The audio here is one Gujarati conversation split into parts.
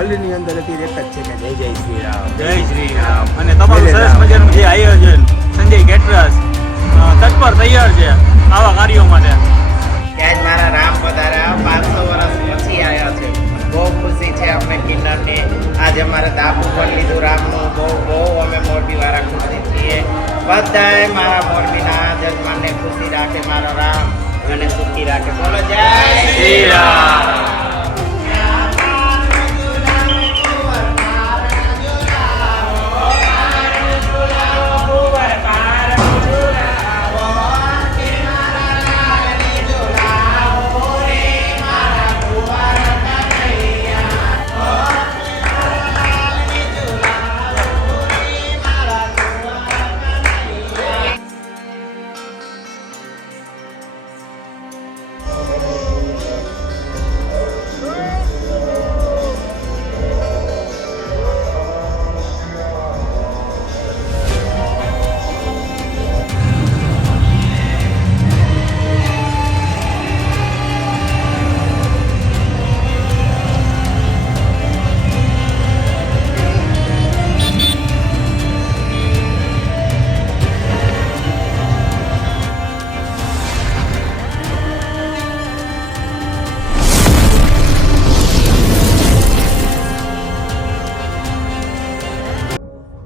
વર્લ્ડની અંદર અત્યારે એક જ છે કે જય જય શ્રી રામ. જય શ્રી રામ. અને તમારું સરસ મજાનું જે આયોજન સંજય કેટરર્સ તત્પર તૈયાર છે આવા કાર્યો માટે. કે આજ મારા રામ પધાર્યા 500 વર્ષ પછી આવ્યા છે. બહુ ખુશી છે અમને કિન્નરની. આજે અમારે દાપુ પણ લીધું રામનું. બહુ અમે મોરબી વાળા ખુશી છીએ. બધાએ મારા મોરબીના જજમાનને ખુશી રાખે મારો રામ અને સુખી રાખે. બોલો જય શ્રી રામ.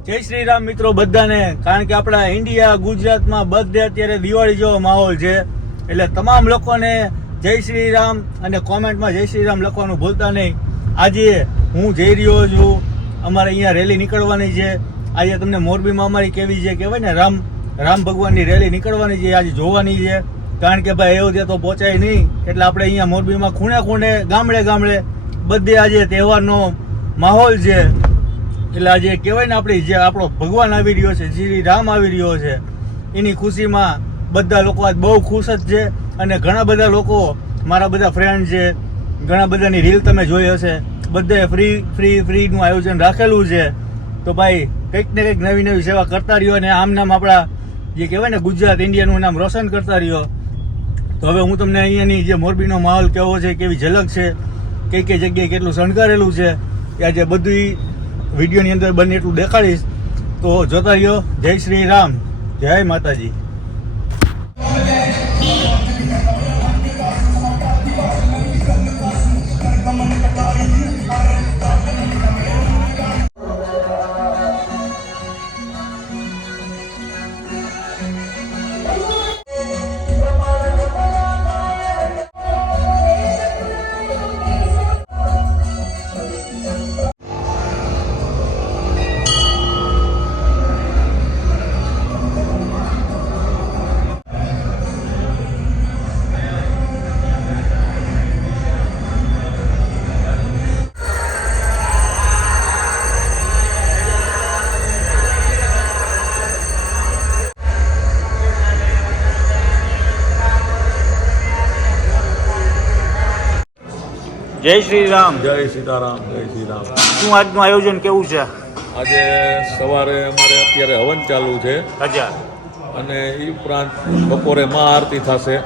જય શ્રી રામ મિત્રો બધાને. કારણ કે આપણા ઇન્ડિયા ગુજરાતમાં બધે અત્યારે દિવાળી જેવો માહોલ છે, એટલે તમામ લોકોને જય શ્રી રામ અને કોમેન્ટમાં જય શ્રી રામ લખવાનું ભૂલતા નહીં. આજે હું જઈ રહ્યો છું, અમારે અહીંયા રેલી નીકળવાની છે. આજે તમને મોરબીમાં અમારી કેવી છે કહેવાય ને રામ ભગવાનની રેલી નીકળવાની છે, આજે જોવાની છે. કારણ કે ભાઈ અયોધ્યા તો પહોંચાય નહીં, એટલે આપણે અહીંયા મોરબીમાં ખૂણે ખૂણે ગામડે બધે આજે તહેવારનો માહોલ છે. એટલે આજે કહેવાય ને આપણી જે આપણો ભગવાન આવી રહ્યો છે, શ્રી રામ આવી રહ્યો છે, એની ખુશીમાં બધા લોકો આજ બહુ ખુશ જ છે. અને ઘણા બધા લોકો મારા બધા ફ્રેન્ડ છે, ઘણા બધાની રીલ તમે જોઈ હશે, બધાએ ફ્રીનું આયોજન રાખેલું છે. તો ભાઈ કંઈક ને કંઈક નવી સેવા કરતા રહ્યો અને આમ નામ આપણા જે કહેવાય ને ગુજરાત ઇન્ડિયાનું નામ રોશન કરતા રહ્યો. તો હવે હું તમને અહીંયાની જે મોરબીનો માહોલ કેવો છે, કેવી ઝલક છે, કઈ જગ્યાએ કેટલું શણગારેલું છે, એ આજે બધી વિડીયોની અંદર બને એટલું દેખાડીશ. તો જોતા રહ્યો. જય શ્રી રામ, જય માતાજી. જય શ્રી રામ. જય સીતારામ. જય શ્રી રામ. શું આજનું આયોજન કેવું છે? આજે સવારે અમારે અત્યારે હવન ચાલુ છે અચ્છા. અને એ ઉપરાંત બપોરે મહાઆરતી થશે,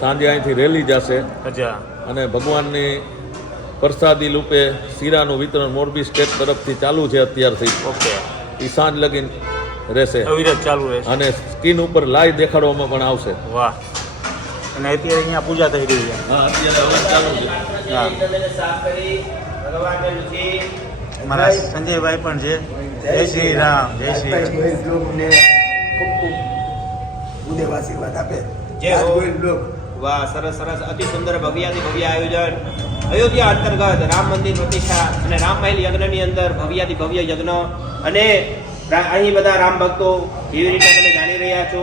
સાંજે અહીંથી રેલી જશે અચ્છા. અને ભગવાનની પ્રસાદી રૂપે શીરાનું વિતરણ મોરબી સ્ટેટ તરફથી ચાલુ છે અત્યારથી. ઓકે. એ સાંજ લગીન રહેશે અવિરત ચાલુ રહેશે અને સ્ક્રીન ઉપર લાઈવ દેખાડવામાં પણ આવશે. વાહ. અને અત્યારે અહીંયા પૂજા થઈ રહી છે. હા, અત્યારે હવન ચાલુ છે. મારા સંજયભાઈ પણ છે. જય શ્રી રામ. જય શ્રી રામ. ને ખૂબ ખૂબ ઉદય આશીર્વાદ આપે. જય હો. રાજગોવિંદ બ્લોગ. વાહ, સરસ અતિ સુંદર ભવ્ય આયોજન. અયોધ્યા અંતર્ગત રામ મંદિર પ્રતિષ્ઠા અને રામમહેલ યજ્ઞની અંદર ભવ્ય યજ્ઞ અને અહીં બધા રામ ભક્તો જેવી રીતે તમે જાણી રહ્યા છો,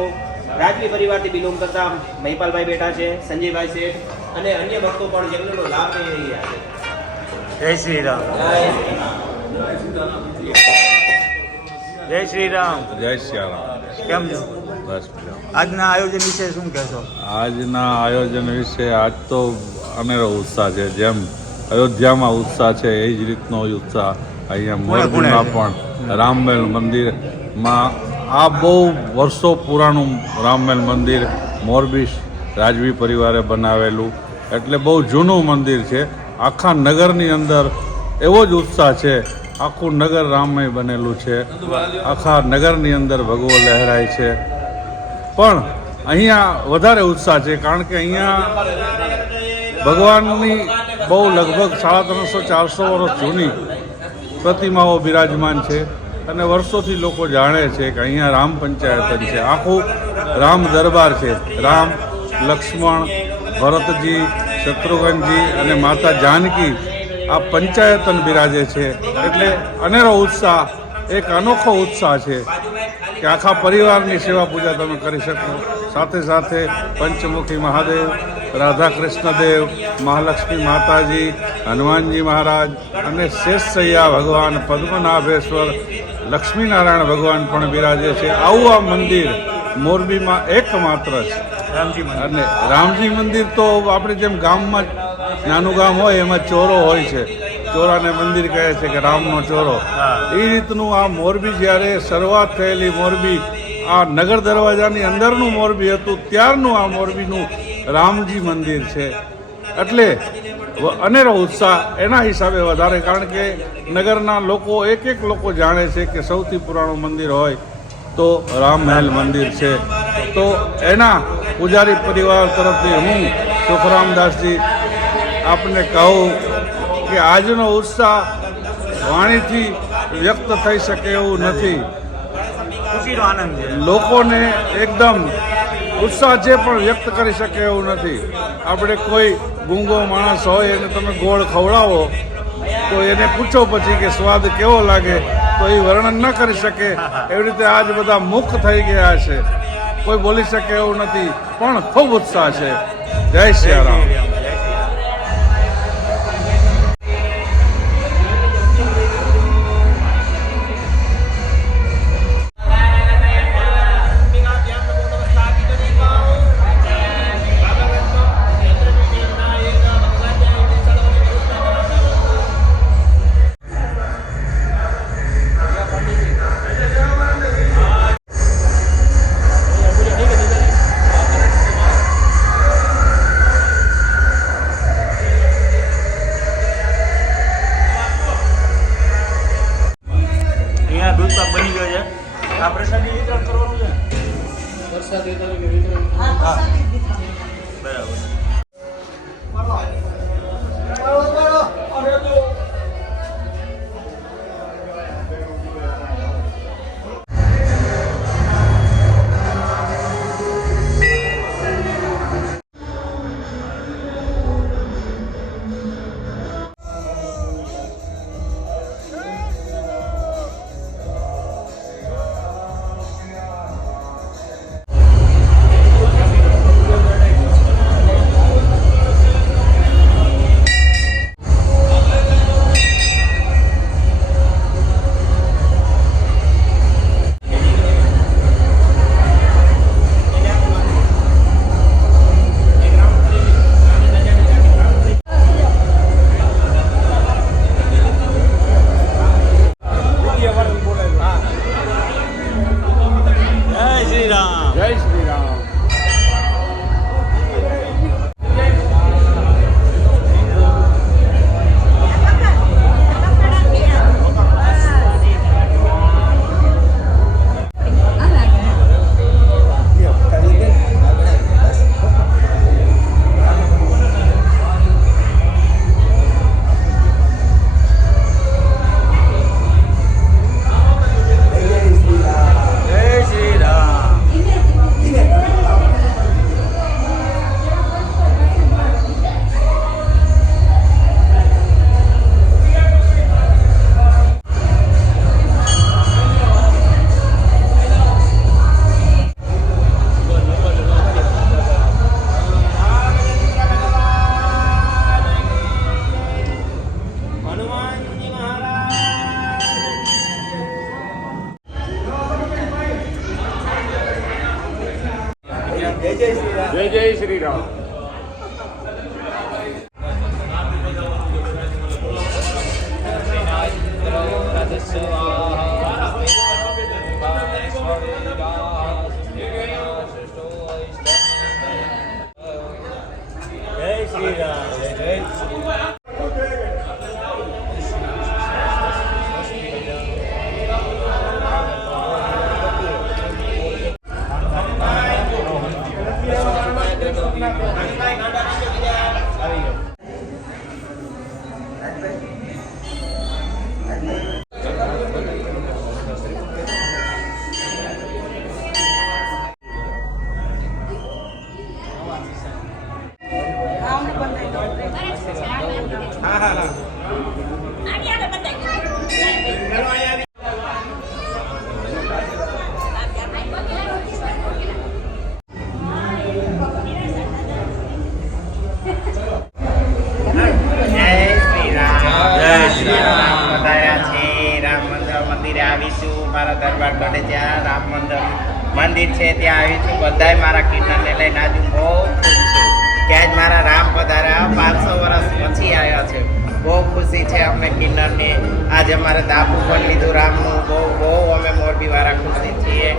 રાજવી પરિવારથી બિલોંગ કરતા મહિપાલભાઈ બેઠા છે, સંજયભાઈ શેઠ અને અન્ય ભક્તો પણ યજ્ઞનો લાભ લઈ રહ્યા છે. જય શ્રી રામ. જય શ્રી રામ. જય શ્રી રામ. કેમ છો? બસ આજના આયોજન વિશે શું કહેશો? આજના આયોજન વિશે આજ તો અનેરો ઉત્સાહ છે. જેમ અયોધ્યામાં ઉત્સાહ છે એ જ રીતનો ઉત્સાહ અહીંયા મોરબીમાં પણ રામમહેલ મંદિરમાં. આ બહુ વર્ષો પુરાણું રામમહેલ મંદિર મોરબી રાજવી પરિવારે બનાવેલું, એટલે બહુ જૂનું મંદિર છે. આખા નગરની અંદર એવો જ ઉત્સાહ છે. આખું નગર રામમય બનેલું છે. આખા નગરની અંદર ભગવો લહેરાય છે. પણ અહીંયા વધારે ઉત્સાહ છે, કારણ કે અહીંયા ભગવાનની બહુ લગભગ 350-400 વર્ષ જૂની પ્રતિમાઓ બિરાજમાન છે અને વર્ષોથી લોકો જાણે છે કે અહીંયા રામ પંચાયતન છે. આખું રામ દરબાર છે. રામ, લક્ષ્મણ, ભરતજી, શત્રુઘ્નજી અને માતા જાનકી આ પંચાયતન બિરાજે છે. એટલે અનેરો ઉત્સાહ, એક અનોખો ઉત્સાહ છે કે આખા પરિવારની સેવા પૂજા તમે કરી શકો. સાથે સાથે પંચમુખી મહાદેવ, રાધા કૃષ્ણદેવ, મહાલક્ષ્મી માતાજી, હનુમાનજી મહારાજ અને શેષસૈયા ભગવાન, પદ્મનાભેશ્વર, લક્ષ્મીનારાયણ ભગવાન પણ બિરાજે છે. આવું આ મંદિર મોરબીમાં એકમાત્ર છે. અને રામજી મંદિર તો આપણે જેમ ગામમાં નાનું ગામ હોય એમાં ચોરો હોય છે, ચોરાને મંદિર કહે છે કે રામનો ચોરો. એ રીતનું આ મોરબી જ્યારે શરૂઆત થયેલી, મોરબી આ નગર દરવાજાની અંદરનું મોરબી હતું, ત્યારનું આ મોરબીનું રામજી મંદિર છે. એટલે અનેરો ઉત્સાહ એના હિસાબે વધારે, કારણ કે નગરના લોકો એક લોકો જાણે છે કે સૌથી પુરાણું મંદિર હોય તો રામ મહેલ મંદિર છે. તો એના પૂજારી પરિવાર તરફથી હું સુખરામદાસજી આપને કહું કે આજનો ઉત્સાહ વાણીથી વ્યક્ત થઈ શકે એવું નથી. ખુશીનો આનંદ છે. લોકોને એકદમ ઉત્સાહ છે પણ વ્યક્ત કરી શકે એવું નથી. આપણે કોઈ ગુંગો માણસ હોય એને તમે ગોળ ખવડાવો તો એને પૂછો પછી કે સ્વાદ કેવો લાગે, તો એ વર્ણન ન કરી શકે. એવી રીતે આજ બધા મુખ થઈ ગયા છે, કોઈ બોલી શકે એવું નથી, પણ ખૂબ ઉત્સાહ છે. જય શ્રી રામ. દૂધપાક બની ગયો છે. આ પ્રસાદી વિતરણ કરવાનું છે. હા, બરાબર. જય જય શ્રી રામ. જય શ્રી રામ. જય શ્રી રામ. મારા દરબાર ગઢે ત્યાં રામ મંદિર છે ત્યાં આવી છું. બધાય મારા કિન્નરને લઈને આજુ બહુ ખુશ છું કે આજ મારા રામ પધાર્યા. 500 વર્ષ પછી આવ્યા છે. બહુ ખુશી છે અમે કિન્નરની. આજે અમારે દાપુ પણ લીધું રામનું. બહુ અમે મોરબીવાળા ખુશી છીએ.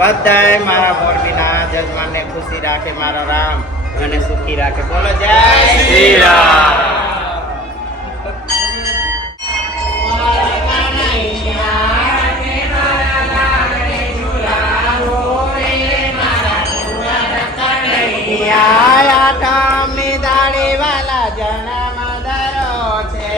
બધાય મારા મોરબીના જજમાનને ખુશી રાખે મારો રામ અને સુખી રાખે. બોલો જય શ્રી રામ. આઠમની દાડી વાલા જન્મ ધરો છે.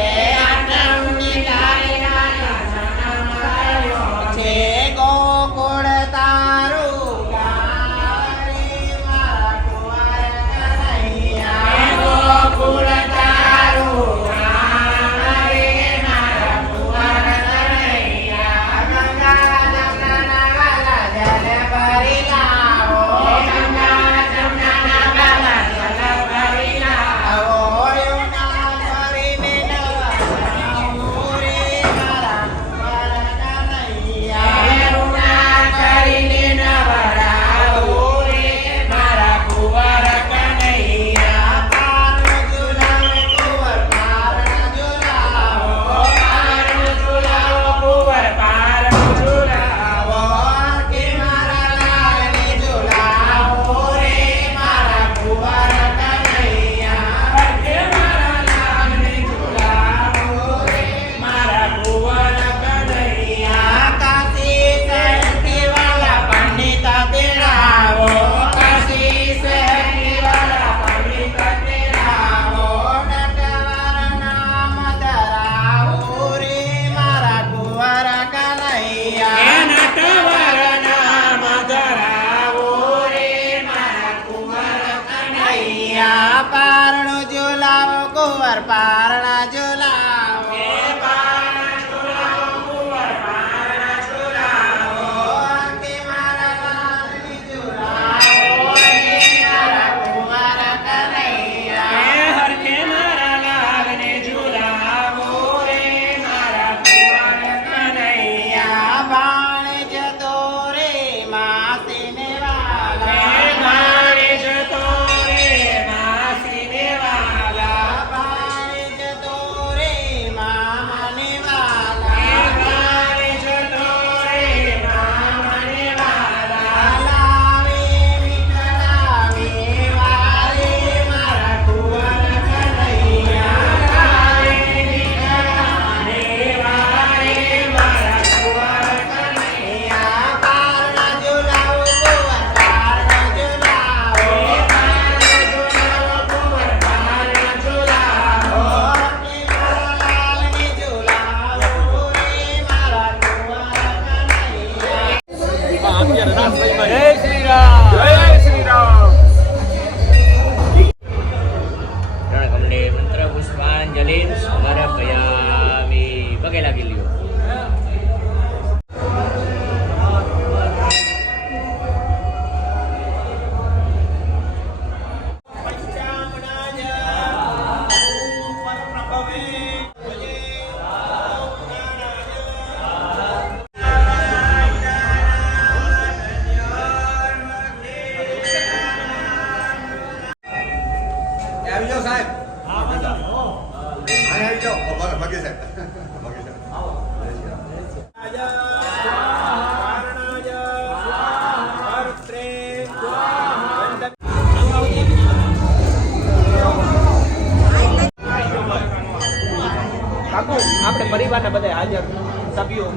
આઠમની દાડી વાલા જન્મ ધરો છે. ગોકુળ તારું ગારી મારા કુંવર કનૈયા. ગોકુળ તારું ગારી મારા કુંવર કનૈયા. ગંગા જમના વાલા જલ ભરી લાવો. ગંગા જમના વાલા જલ ભરી લાવો. યુના ભરીને નવરાવો રે મારા કુંવર કનૈયા. યુના ભરીને નવરાવો રે મારા કુંવર કનૈયા. પારણો ઝુલાવો કુંવર પારણો ઝુલાવો. પારણો ઝુલાવો કુંવર પારણો ઝુલાવો. કે મારા લાલને ઝુલાવો રે મારા કુંવર કનૈયા. કે મારા લાલને ઝુલાવો રે મારા કુંવર કનૈયા. કાશી શહેરથી વાલા પંડિત તેડાવો. કાશી શહેરથી વાલા પંડિત તેડાવો. નટવર નામ ધરાવો રે મારા કુંવર કનૈયા. નટવર નામ ધરાવો રે મારા કુંવર કનૈયા. પારણો ઝુલાવો કુંવર પારણા ઝુલાવો. પારણા ઝુલાવો કુંવર પારણા ઝુલાવો. કે મારા લાલને ઝુલાવો રે મારા કુંવર કનૈયા. કે મારા લાલને ઝુલાવો રે મારા કુંવર કનૈયા. બાણે જતો રે માસીને વાલા. બાણે જતો રે માસીને વાલા. બાણે જતો રે મામાને વાલા. બાણે જતો રે મામાને વાલા. લાવે વિઠલાવે વારે મારા કુંવર કનૈયા. લાવે વિઠલાવે વારે મારા કુંવર કનૈયા. પારણા ઝુલાવો કુંવર પારણા ઝુલાવો. પારણા ઝુલાવો કુંવર પારણા ઝુલાવો. કે મારા લાલને ઝુલાવો રે મારા કુંવર કનૈયા. જય શ્રી રામ. જય શ્રી રામ. રણકમળે મંત્ર પુષ્પાંજલિ સમર્પયામિ. પગે લાગી લ્યો. આવી જાઓ સાહેબ. અહીં આવી જાઓ. ભાગે સાહેબ. ભાગે સાહેબ. કાકુ આપણે પરિવારના બધા હાજર સભ્યો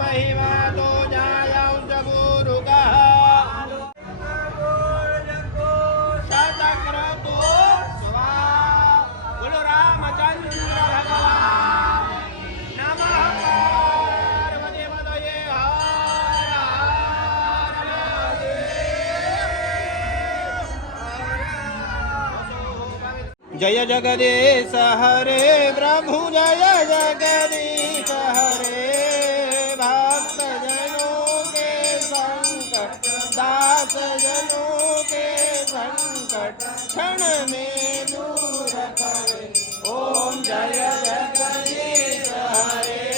મહિમા તો જાયા ગુરુગા શતક્રતો સ્વા. બોલો રામચંદ્ર ભગવાન નમઃ. પાર્વતી પતયે હર હર મહાદેવ. જય જગદીશ હરે પ્રભુ જય જગદીશ હરે. ભક્તજનો કે સજનો કે સંકટ ક્ષણ में दूर करे ओम जय जगदीश हरे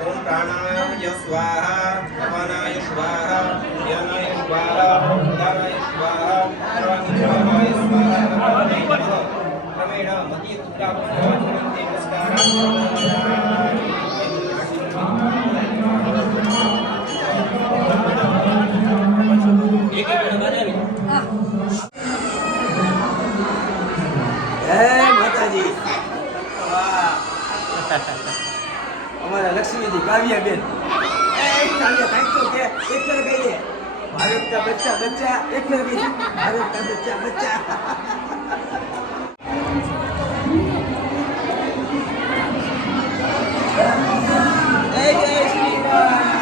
ओम प्राणाय स्वाहा अपानाय स्वाहा ज्ञानाय स्वाहा उदानाय स्वाहा सर्वांगाय स्वाहा क्रमेण मध्य उत्तराभ्याम नमस्कार માતાજી અમારા લક્ષ્મીજી કાવ્યાબેન કાવ્યા કાંઈક તો કે એક ફેર કહી દે ભારત કા બચ્ચા બચ્ચા એક ફેર કહી દે ભારત કા બચ્ચા બચ્ચા જય શ્રી રામ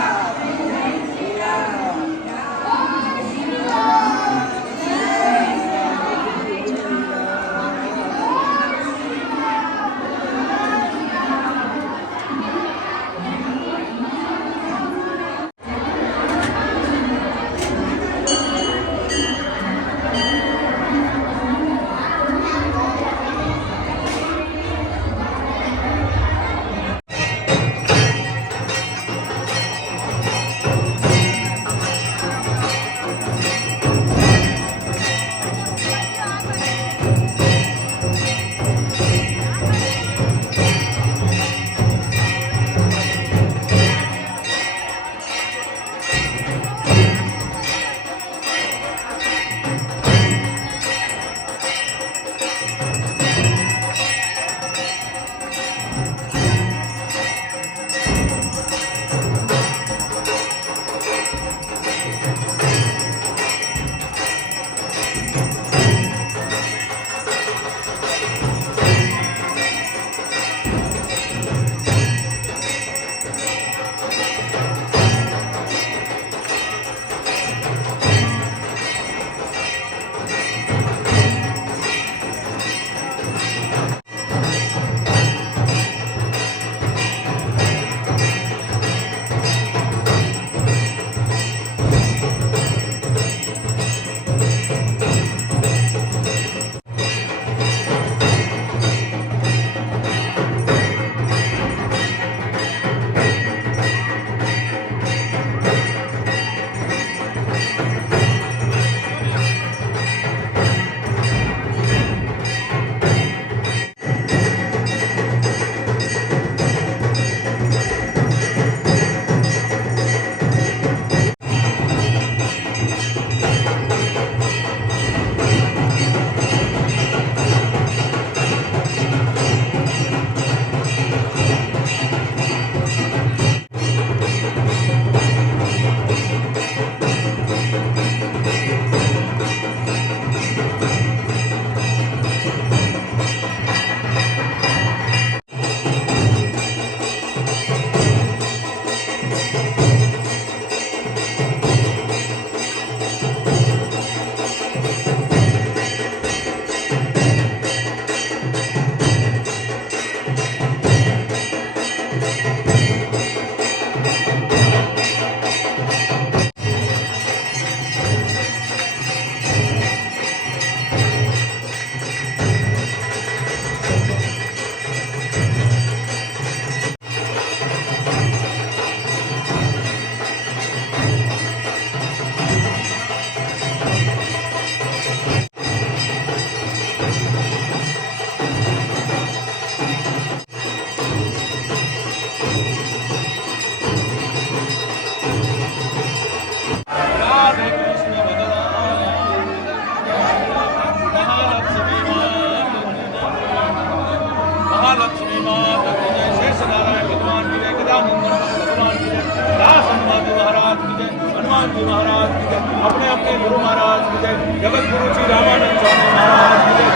મહારાજ કી જય, જગતગુરુ શ્રી રામાનંદ સ્વામી મહારાજ કી જય.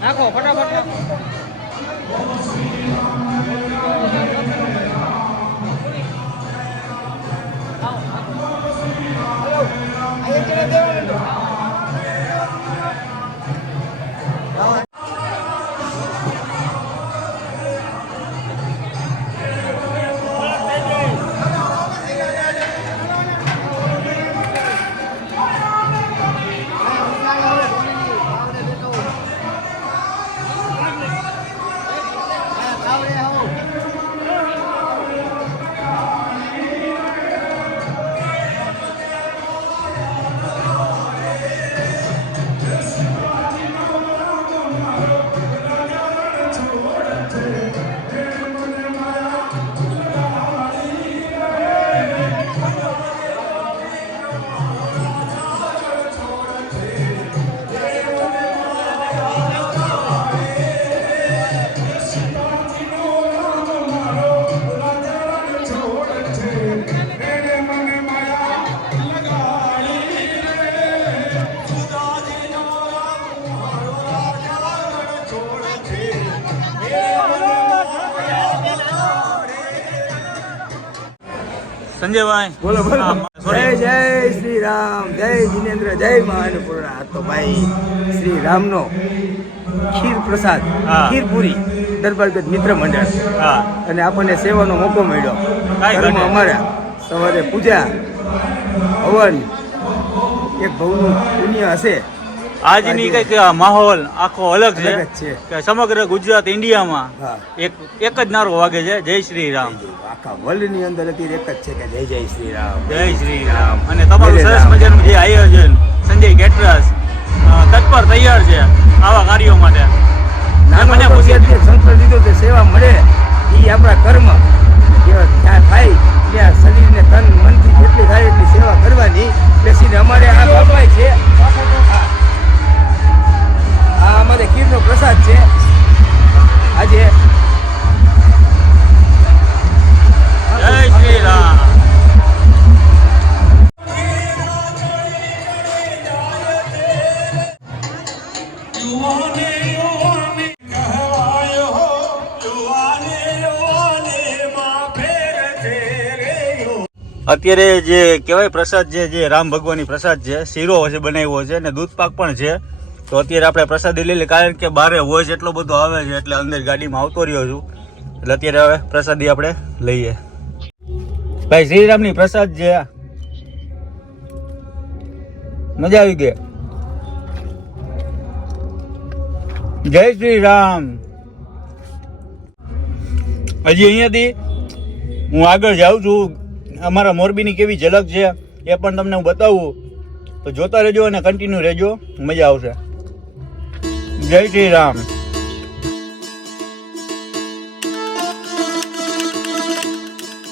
નાખો ફટાફટ. સંજયભાઈ બોલો બોલો. sorry. જય જય શ્રી રામ, જય જીનેન્દ્ર, જય મા અન્નપૂર્ણા. આ તો ભાઈ શ્રી રામનો ખીર પ્રસાદ, હા. ખીરપુરી દરબારગઢ મિત્ર મંડળ, હા અને આપણને સેવાનો મોકો મળ્યો. કાંઈ ઘરમાં ઘટે. અમારા સવારે પૂજા હવન, એક ભવનું પુણ્ય હશે. આજની કઈક માહોલ આખો અલગ છે અલગ જ છે. કે સમગ્ર ગુજરાત ઇન્ડિયામાં હા. એક જ નારો વાગે છે જય શ્રી રામ. આખા વર્લ્ડ ની અંદર અત્યારે એક જ છે કે જય જય શ્રી રામ, જય શ્રી રામ. અને તમારું જય સરસ રામ. મજાનું જે આયોજન સંજય કેટરર્સ તત્પર તૈયાર છે આવા કાર્યો માટે. નાનો મને હતો ખુશી ત્યારથી સંકલ્પ લીધો કે સેવા મળે એ આપણા કર્મ, ત્યાં થાય ત્યાં શરીરને તન મનથી જેટલી થાય એટલી સેવા કરવાની. બેસીને અમારે આ બાપાય છે, આ અમારે ખીરનો પ્રસાદ છે આજે. જય શ્રી રામ. અત્યારે જે કહેવાય પ્રસાદ જે રામ ભગવાનની પ્રસાદ છે, શીરો છે બનાવ્યો છે અને દૂધ પાક પણ છે. તો અત્યારે આપણે પ્રસાદી લઈ લઈએ, કારણ કે બારે વોઇસ એટલો બધો આવે છે એટલે અંદર ગાડીમાં આવતો રહ્યો છું. એટલે અત્યારે હવે પ્રસાદી આપણે લઈએ. ભાઈ શ્રીરામની પ્રસાદ છે, મજા આવી ગઈ. જય શ્રી રામ. હજી અહીંયાથી હું આગળ જાઉં છું. અમારા મોરબીની કેવી ઝલક છે એ પણ તમને હું બતાવું, તો જોતા રહેજો અને કન્ટિન્યુ રહેજો, મજા આવશે. જય શ્રી રામ.